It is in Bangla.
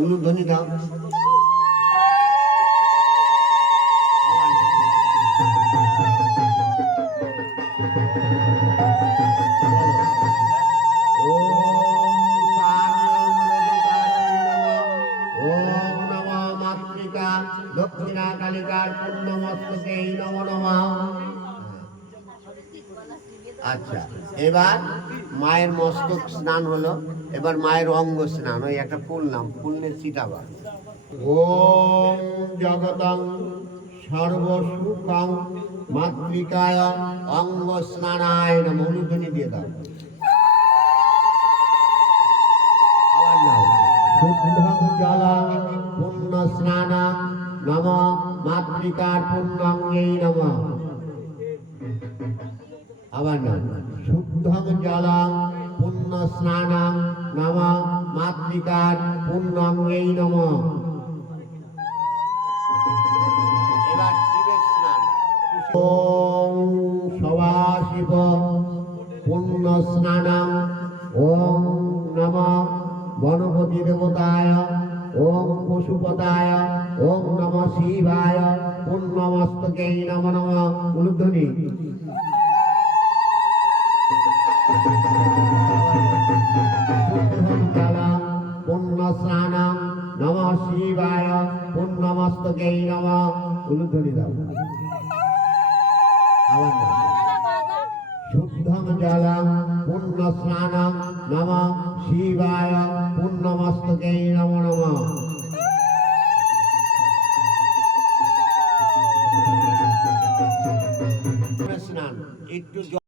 উলুধ্বনি দাও। দক্ষিণা কালিকার পূর্ণমস্তকে নমো নমঃ। আচ্ছা, এবার মায়ের মস্তক স্নান হলো, এবার মায়ের অঙ্গ স্নান। ওই একটা ফুল নাম, ফুল নিয়ে চিতাবা। ওম জগতং সর্বসুখং মাতৃকায় অঙ্গ স্নানায় নমঃ। অনুধ্বনি দিয়ে দাও। আবার নাও। শুদ্ধং জলং পুণ্য স্নানং নমঃ মাতৃকার পুণ্যঙ্গেই নমঃ। আবার নাও। শুদ্ধং জলং পুণ্য স্নানং নমঃ মাতৃকার পুণ্যঙ্গেই নমঃ। এবার শিবের স্নান। ওম সবাশিব পুণ্য স্নানং ওম নমঃ গণপতি দেবতায় ওম পশুপতায় ওম নমঃ শিবায় পুণ্যমস্তকে নমো নমঃ। উলুধ্বনি। পুণ্য স্নানং নমঃ শিবায় পুণ্যমস্তকে নমঃ। উলুধ্বনি দাও। আবার শুদ্ধং জলং পুণ্য স্নানং নমঃ শিবায় পুণ্যমস্তকে নমো নমঃ। স্নান একটু